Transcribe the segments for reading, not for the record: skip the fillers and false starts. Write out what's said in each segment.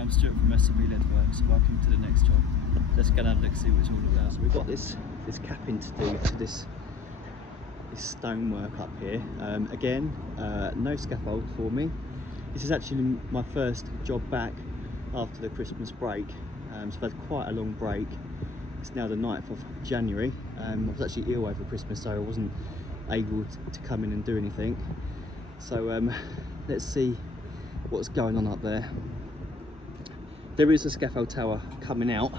Hi, I'm Stuart from SME Leadworks. Welcome to the next job. Let's go down and see what it's all about. So we've got this capping to do to this stonework up here. Again, no scaffold for me. This is actually my first job back after the Christmas break. So I've had quite a long break. It's now the 9th of January. I was actually ill over Christmas, so I wasn't able to come in and do anything. So let's see what's going on up there. There is a scaffold tower coming out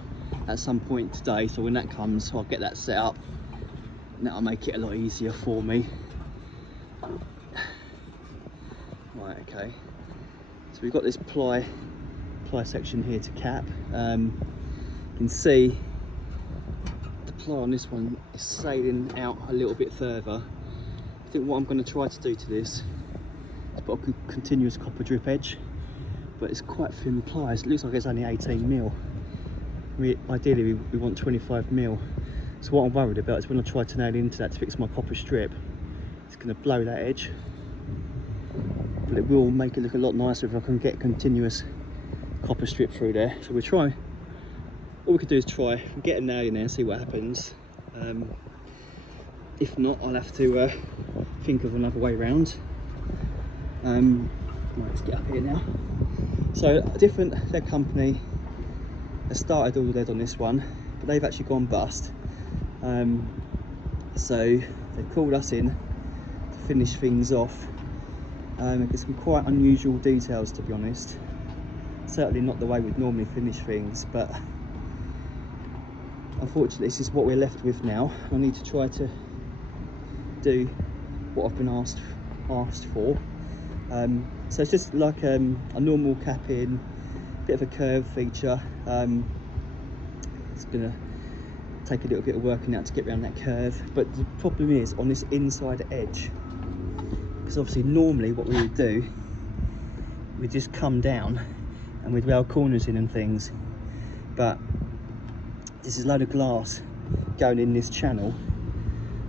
at some point today, so when that comes I'll get that set up and that'll make it a lot easier for me. Right, okay, so we've got this ply section here to cap. You can see the ply on this one is sailing out a little bit further. I think what I'm going to try to do to this is put a continuous copper drip edge, but it's quite thin plies. It looks like it's only 18mm. Ideally we want 25mm. So what I'm worried about is when I try to nail into that to fix my copper strip, it's going to blow that edge. But it will make it look a lot nicer if I can get continuous copper strip through there. So we'll try. All we could do is try and get a nail in there and see what happens. If not, I'll have to think of another way round. Let's get up here now. So a different lead company has started all the lead on this one, but they've actually gone bust. So they called us in to finish things off. There's some quite unusual details, to be honest. Certainly not the way we'd normally finish things, but unfortunately this is what we're left with now. I need to try to do what I've been asked for. So it's just like a normal cap in, bit of a curve feature. It's gonna take a little bit of working out to get around that curve, but the problem is on this inside edge, because obviously normally what we would do, we'd just come down and we'd rail corners in and things, but this is a load of glass going in this channel,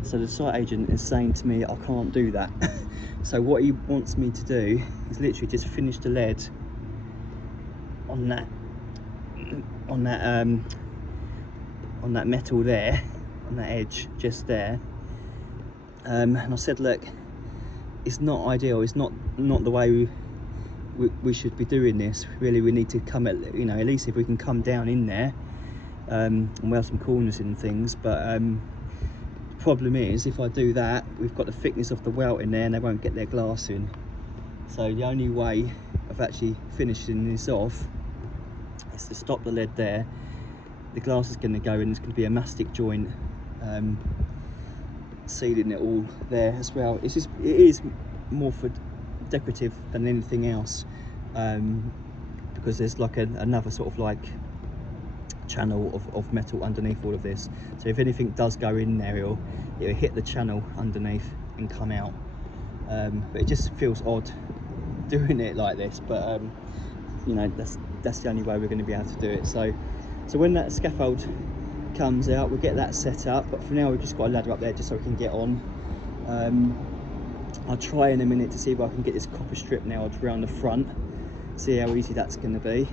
so the site agent is saying to me I can't do that. So what he wants me to do is literally just finish the lead on that metal there, on that edge just there. And I said, look, it's not ideal. It's not the way we should be doing this. Really, we need to come at, you know, at least if we can come down in there and weld some corners and things. But the problem is, if I do that, we've got the thickness of the welt in there and they won't get their glass in. So the only way of actually finishing this off is to stop the lead there. The glass is going to go in, there's going to be a mastic joint sealing it all there as well. It is more for decorative than anything else, because there's like another sort of like channel of metal underneath all of this, so if anything does go in there, it'll hit the channel underneath and come out. But it just feels odd doing it like this, but you know, that's the only way we're going to be able to do it. So when that scaffold comes out, we'll get that set up, but for now we've just got a ladder up there just so we can get on. I'll try in a minute to see if I can get this copper strip nailed around the front, see how easy that's going to be.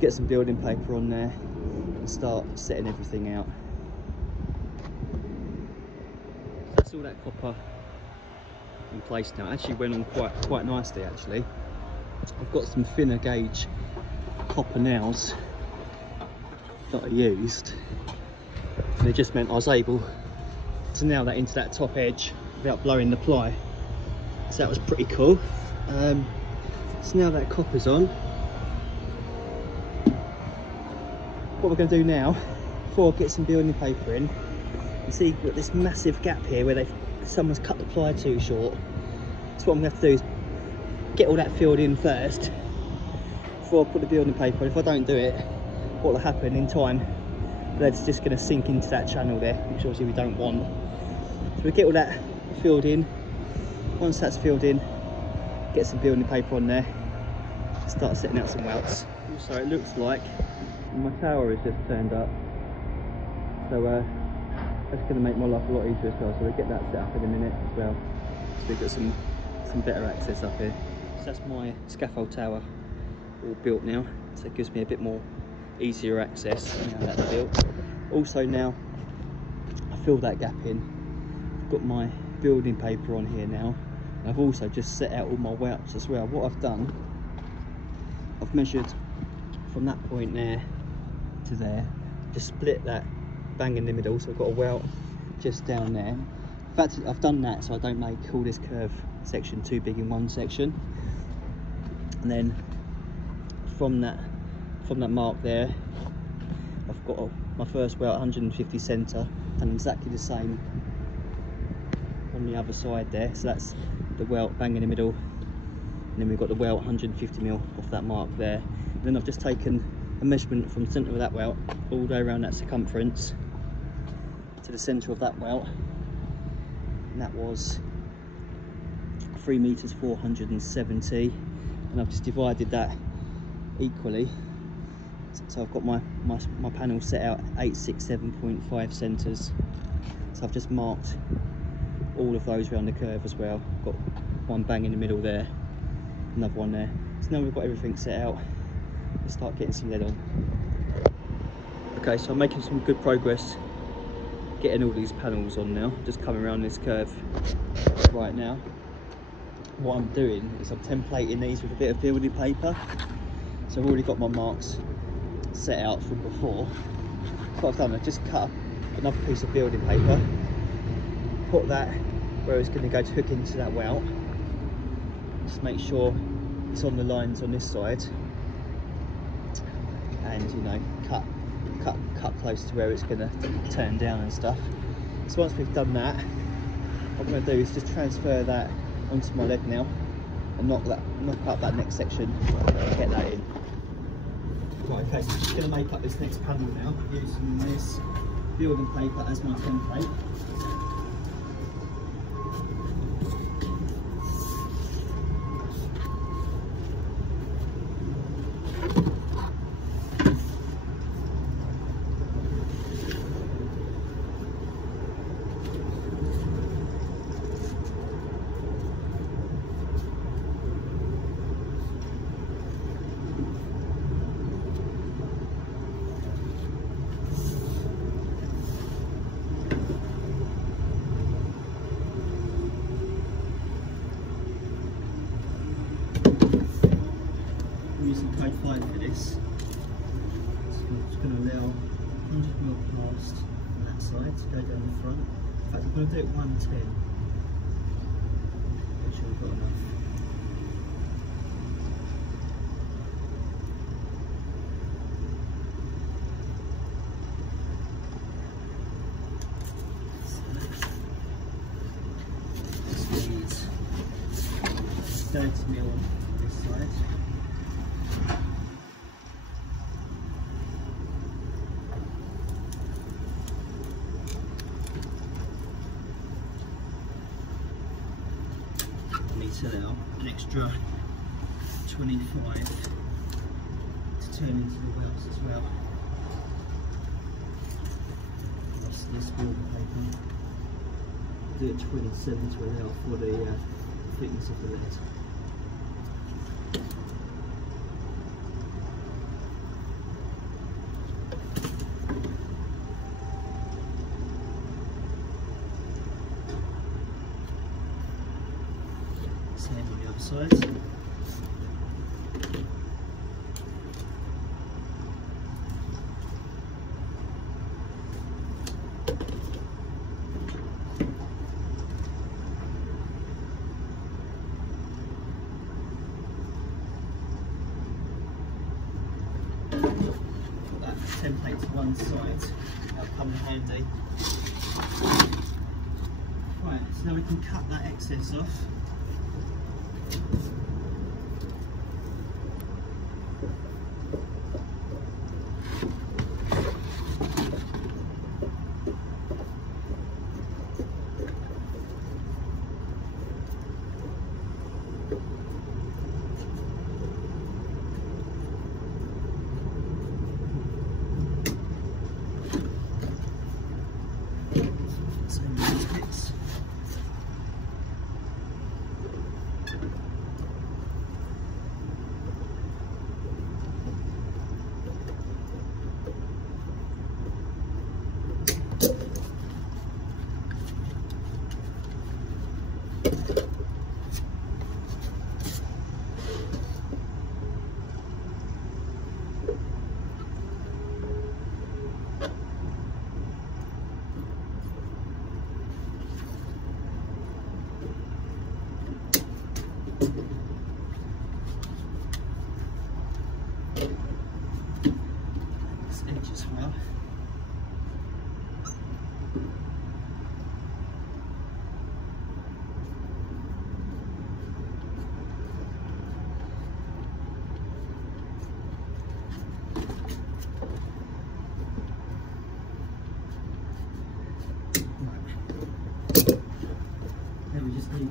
Get some building paper on there and start setting everything out. That's all that copper in place now. It actually went on quite nicely actually. I've got some thinner gauge copper nails that I used, and it just meant I was able to nail that into that top edge without blowing the ply, so that was pretty cool. So now that copper's on, what we're going to do now, before I get some building paper in, you see you've got this massive gap here where someone's cut the ply too short. So what I'm going to have to do is get all that filled in first before I put the building paper on. If I don't do it, what will happen in time, the lead's just going to sink into that channel there, which obviously we don't want. So we'll get all that filled in. Once that's filled in, get some building paper on there, start setting out some welts. Also, it looks like my tower has just turned up, so that's going to make my life a lot easier as well. So we'll get that set up in a minute as well, so we've got some better access up here. So that's my scaffold tower all built now, so it gives me a bit more easier access now that's built. Also now I fill that gap in. I've got my building paper on here now. I've also just set out all my welts as well. What I've done, I've measured from that point there to there, just split that bang in the middle, so I've got a welt just down there. In fact, I've done that so I don't make all this curve section too big in one section. And then from that mark there, I've got my first welt 150 centre, and exactly the same on the other side there. So that's the welt bang in the middle, and then we've got the welt 150mm off that mark there. And then I've just taken a measurement from the centre of that welt all the way around that circumference to the centre of that welt, and that was 3 meters 470, and I've just divided that equally. So I've got my panel set out 867.5 centres. So I've just marked all of those around the curve as well. Got one bang in the middle there, another one there. So now we've got everything set out, let's start getting some lead on. Okay, so I'm making some good progress getting all these panels on now, just coming around this curve right now. What I'm doing is I'm templating these with a bit of building paper. So I've already got my marks set out from before. What I've done, I've just cut another piece of building paper, put that where it's going to go to hook into that welt. Just make sure it's on the lines on this side, and you know, cut close to where it's going to turn down and stuff. So once we've done that, what I'm going to do is just transfer that onto my leg now and knock up that next section and get that in. Right, okay, so I'm just going to make up this next panel now using this building paper as my template. Using code 5 for this. So I'm just going to allow 100mm past on that side to go down the front. In fact, I'm going to do it 110. Make sure we've got enough. So this is 30mm on this side. Allow an extra 25 to turn into the welts as well. This building paper, do it 27 to allow for the thickness of the lead. Same on the other side. Put that template to one side, that'll come in handy. Right, so now we can cut that excess off.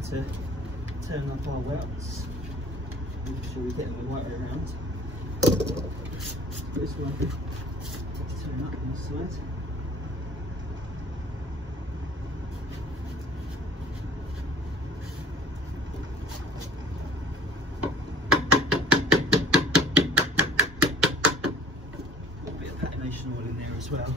to turn up our welts. Make sure we get them the right way around. This one, turn up on this side. A bit of patination oil in there as well.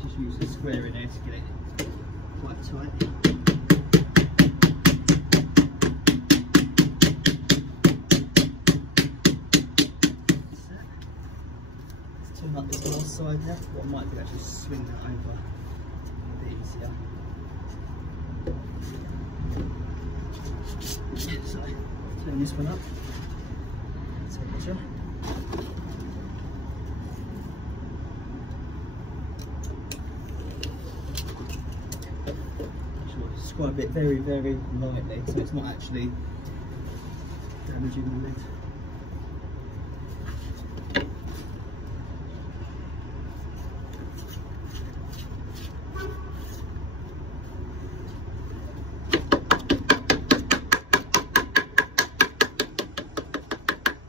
Just use a square in there to get it quite tight. Let's turn up this last side now. What I might do actually swing that over a bit easier. So turn this one up. Temperature. Describe it very, very lightly, so it's not actually damaging the lid.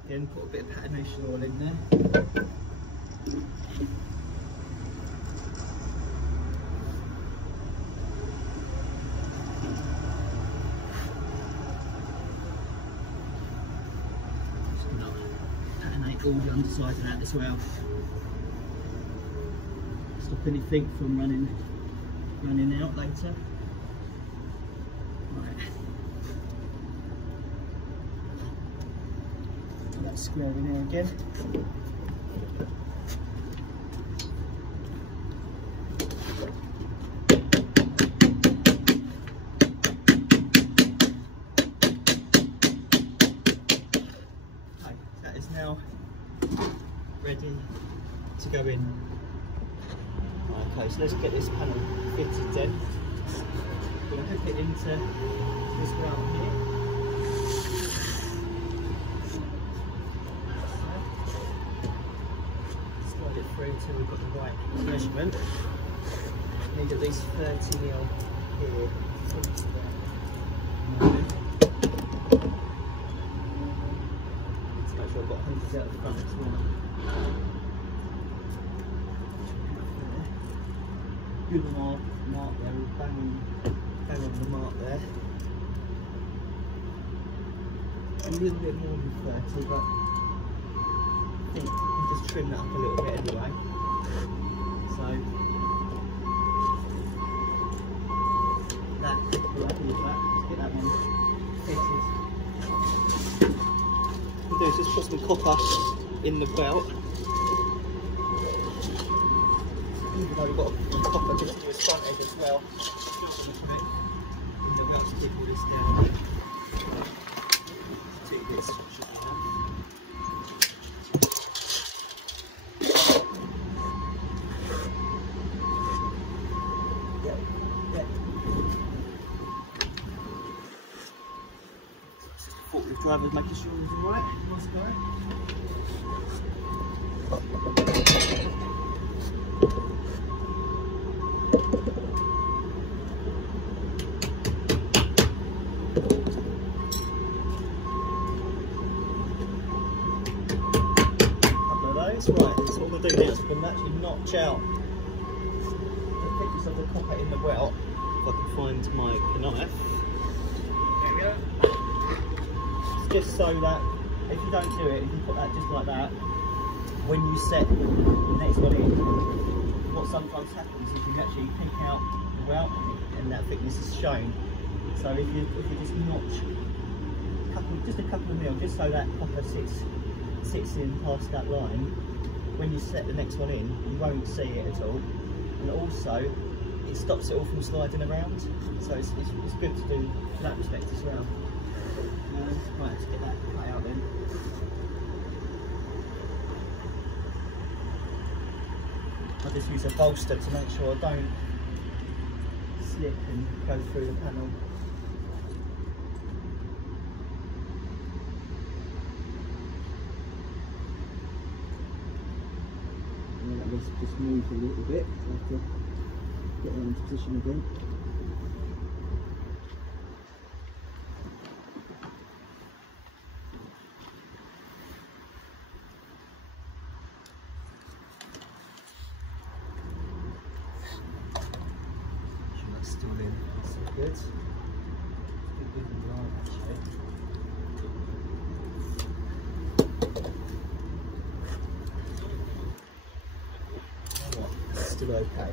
Again, put a bit of patination oil in there. All the underside of that as well. Stop anything from running out later. Right. Put that square in there again. Okay, that is now ready to go in. Okay, so let's get this panel fitted then. We're going to hook it into this ground here. Slide it through until we've got the right measurement. Need at least 30 mil here. Let's make sure I've got hundreds out the front as well. Good mark there, we'll bang on the mark there. A little bit more than 30, but I think we can just trim that up a little bit anyway. So that, we're happy with that. Let's get that one fitted. What we'll do is just put some copper in the belt. Even though we've got a copper just to this front edge as well, and then we'll stick all this down. Stick this should be done. Yeah. It's just a forklift driver making sure he's alright. Nice guy. Right, so what I'm going to do now is I'm going to actually notch out the thickness of the copper in the welt, if I can find my knife. There we go. Just so that if you don't do it, if you put that just like that, when you set the next one in, what sometimes happens is you can actually pick out the welt and that thickness is shown. So if you just notch just a couple of mil, just so that copper sits in past that line, when you set the next one in, you won't see it at all, and also it stops it all from sliding around, so it's good to do in that respect as well. Right, let's get that cut out then. I just use a bolster to make sure I don't slip and go through the panel. And that was just moved a little bit, so I have to get that into position again. Still in, that's all good. It's good and right actually. Oh, well, still okay.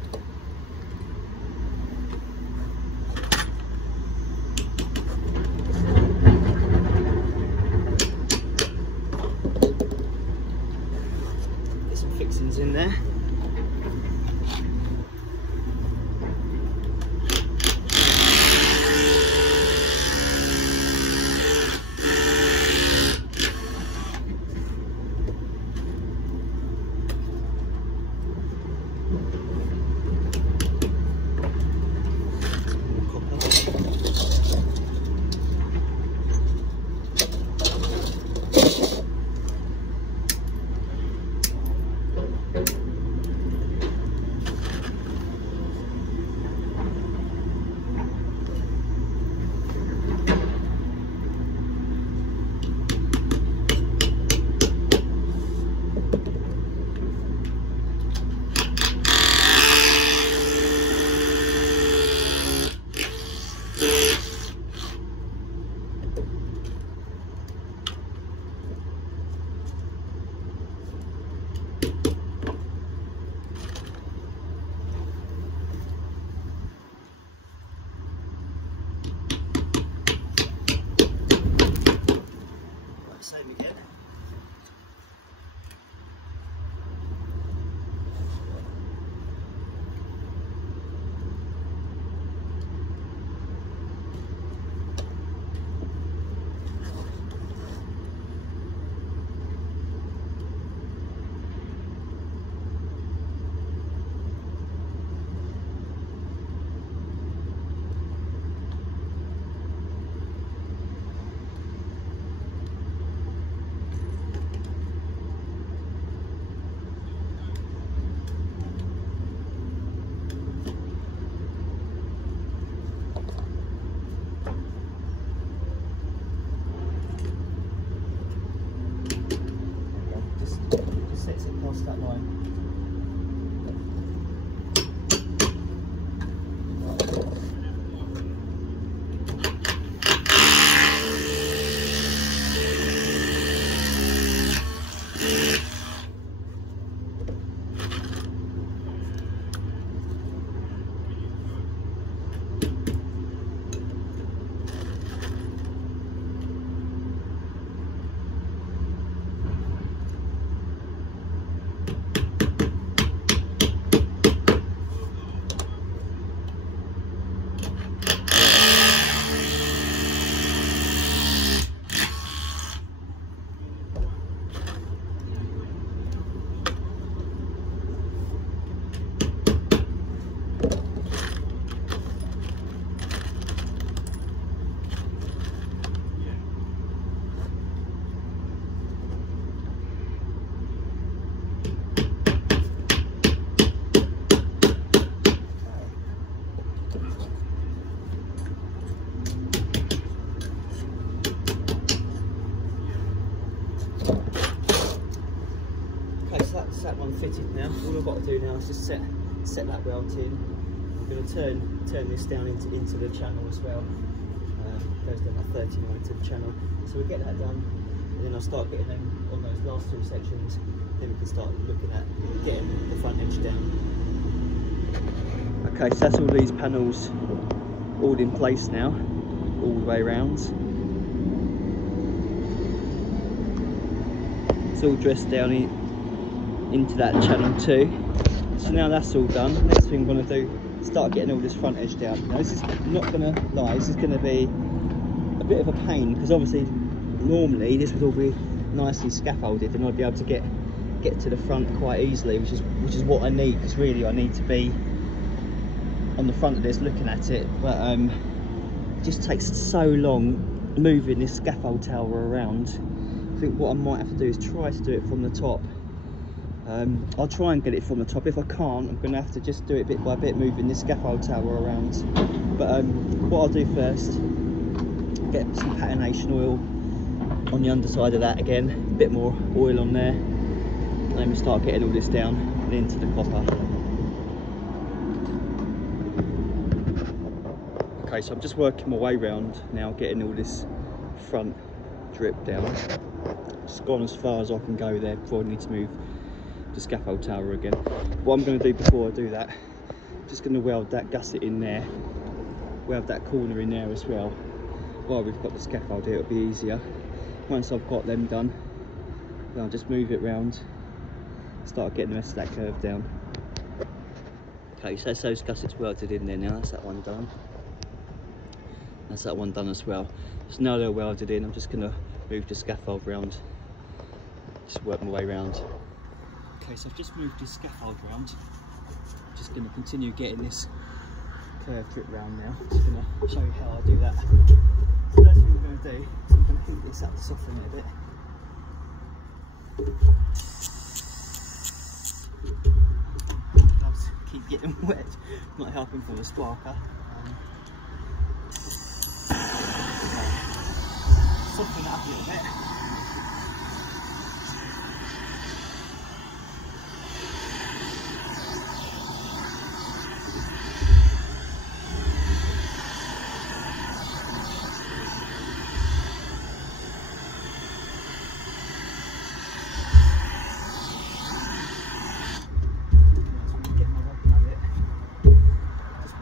Get some fixings in there. Same again. Sets it past that line. Okay, so that's that one fitted now. All I've got to do now is just set that welt in. I'm going to turn this down into the channel as well. Goes down at 39 to the channel. So we'll get that done, and then I'll start getting them on those last two sections. Then we can start looking at getting the front edge down. Okay, so that's all these panels all in place now, all the way around. It's all dressed down into that channel too. So now that's all done, next thing I'm going to do is start getting all this front edge down. Now this is, I'm not going to lie, this is going to be a bit of a pain, because obviously normally this would all be nicely scaffolded and I'd be able to get to the front quite easily, which is what I need, because really I need to be on the front of this looking at it, but it just takes so long moving this scaffold tower around. I think what I might have to do is try to do it from the top. I'll try and get it from the top. If I can't, I'm going to have to just do it bit by bit, moving this scaffold tower around. But what I'll do first, get some patination oil on the underside of that again, a bit more oil on there, and then we start getting all this down and into the copper. Okay, so I'm just working my way around now, getting all this front drip down. Just gone as far as I can go there before I need to move the scaffold tower again. What I'm going to do before I do that, I'm just going to weld that gusset in there, weld that corner in there as well. While we've got the scaffold here, it'll be easier. Once I've got them done, then I'll just move it round, start getting the rest of that curve down. Okay, so that's those gussets welded in there now. That's that one done. That's that one done as well. So now they're welded in, I'm just going to move the scaffold round, just work my way round. Okay, so I've just moved this scaffold round. Just going to continue getting this curve drip round now. Just going to show you how I do that. First thing I'm going to do is I'm going to heat this up to soften it a bit. Gloves keep getting wet, not helping for the sparker. Soften it up a little bit.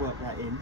Work that in.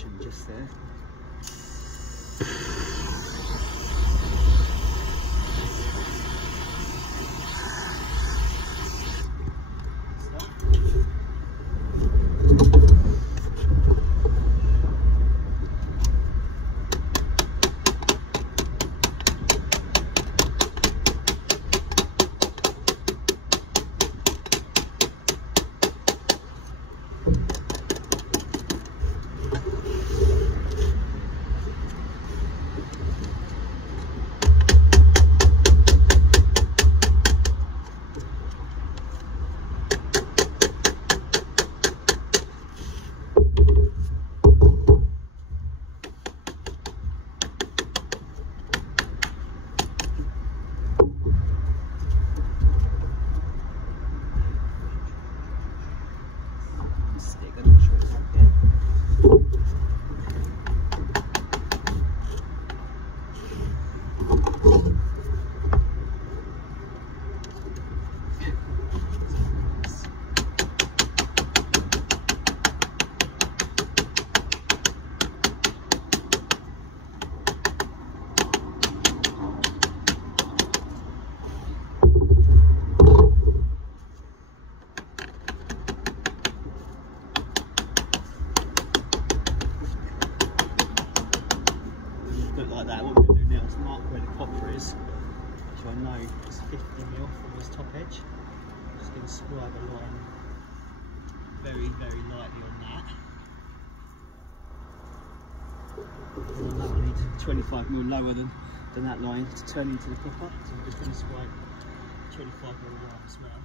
section just there. Like that, what we're going to do now is mark where the copper is, which I know is 50mm from this top edge. I'm just going to scribe a line very, very lightly on that. And I know I need 25mm lower than that line to turn into the copper, so I'm just going to scribe 25mm line as well.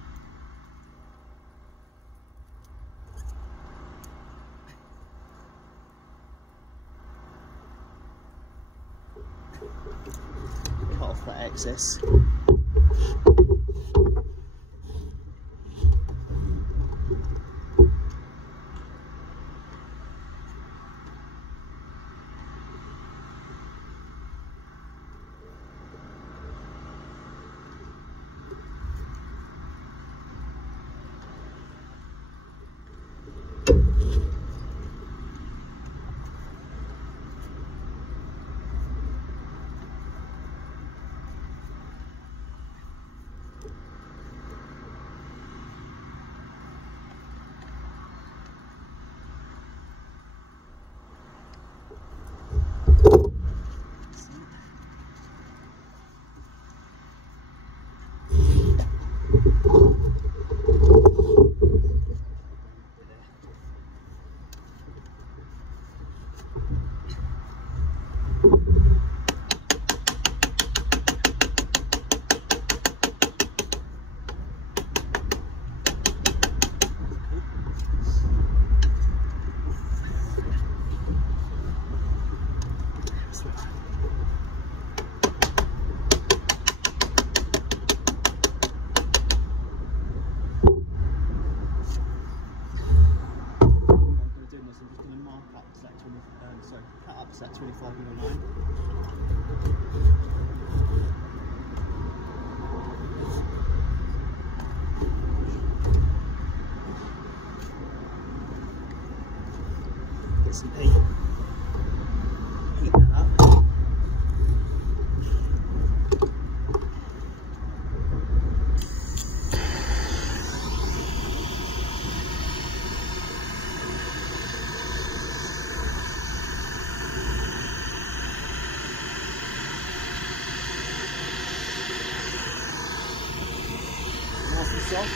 Cut off that excess. Cut up to that 25mm line. Get some heat. Heat that up. Soft.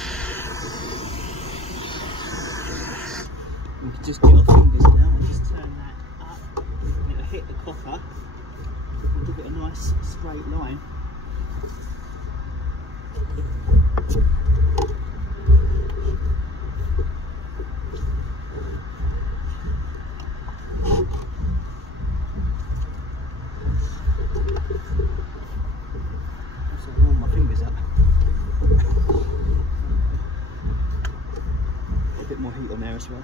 We can just get our fingers now and just turn that up, and it'll hit the copper and give it a nice straight line. So warm my fingers up. A bit more heat on there as well.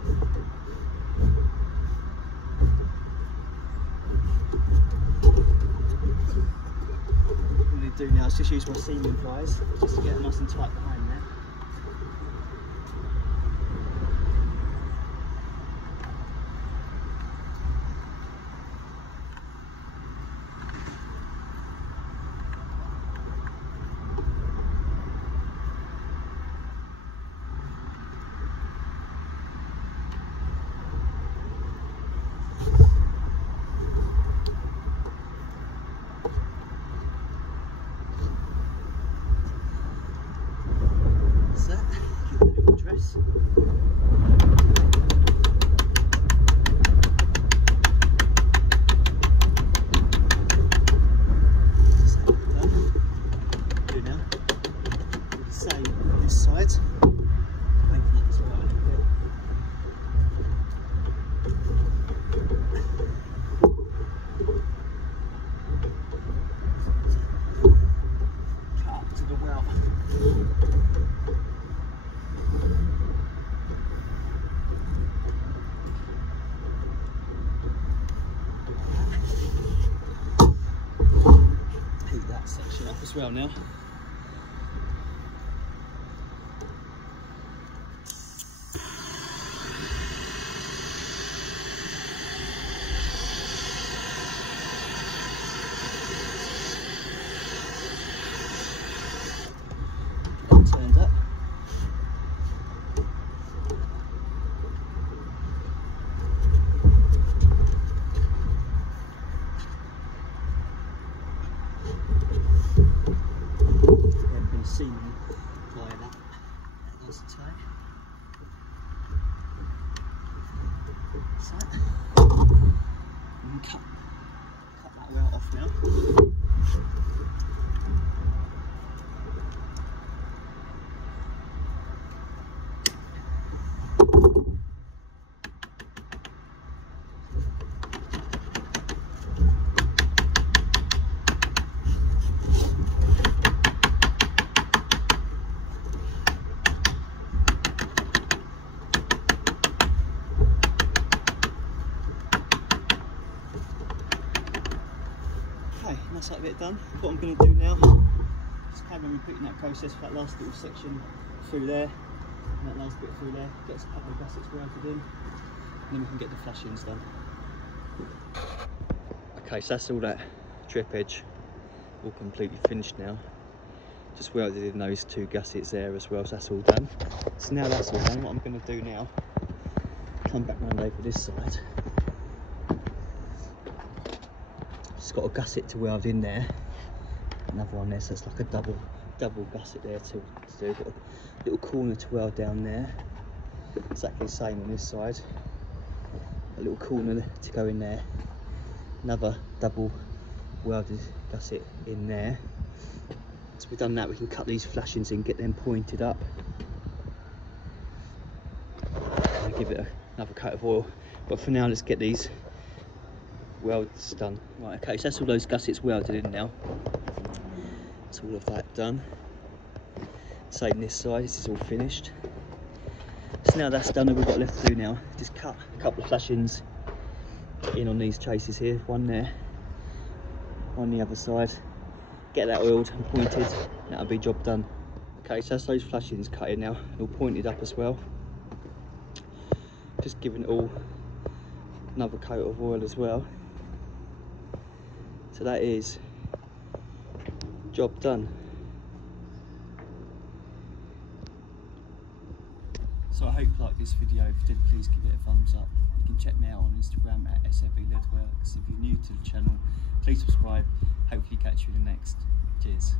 What I'm going to do now is just use my seaming pliers just to get it nice and tight behind there. Dress. Do now. Do the same on this side. Make that as well a little bit. Cut up to the welt. Section up as well now. Turned up. Seaming ply that nice and tight. So, and cut that welt off now. That's that bit done. What I'm going to do now is carry on repeating that process for that last little section through there and that last bit through there. Get a couple of gussets welded in and then we can get the flashings done. Okay, so that's all that drip edge all completely finished now. Just welded in those two gussets there as well, so that's all done. So now that's all done, what I'm going to do now, come back round over this side. Just got a gusset to weld in there, another one there, so it's like a double gusset there to do. Got a little corner to weld down there, exactly the same on this side. A little corner to go in there, another double welded gusset in there. Once we've done that, we can cut these flashings in, get them pointed up, and give it another coat of oil. But for now, let's get these welds done. Right, okay, so that's all those gussets welded in now. That's all of that done. Same this side, this is all finished. So now that's done, all we've got left to do now, just cut a couple of flashings in on these chases here, one there, one the other side, get that oiled and pointed, that'll be job done. Okay, so that's those flashings cut in now, all pointed up as well. Just giving it all another coat of oil as well. So that is job done. So I hope you liked this video. If you did, please give it a thumbs up. You can check me out on Instagram at SLB Leadworks. If you're new to the channel, please subscribe. Hopefully catch you in the next. Cheers.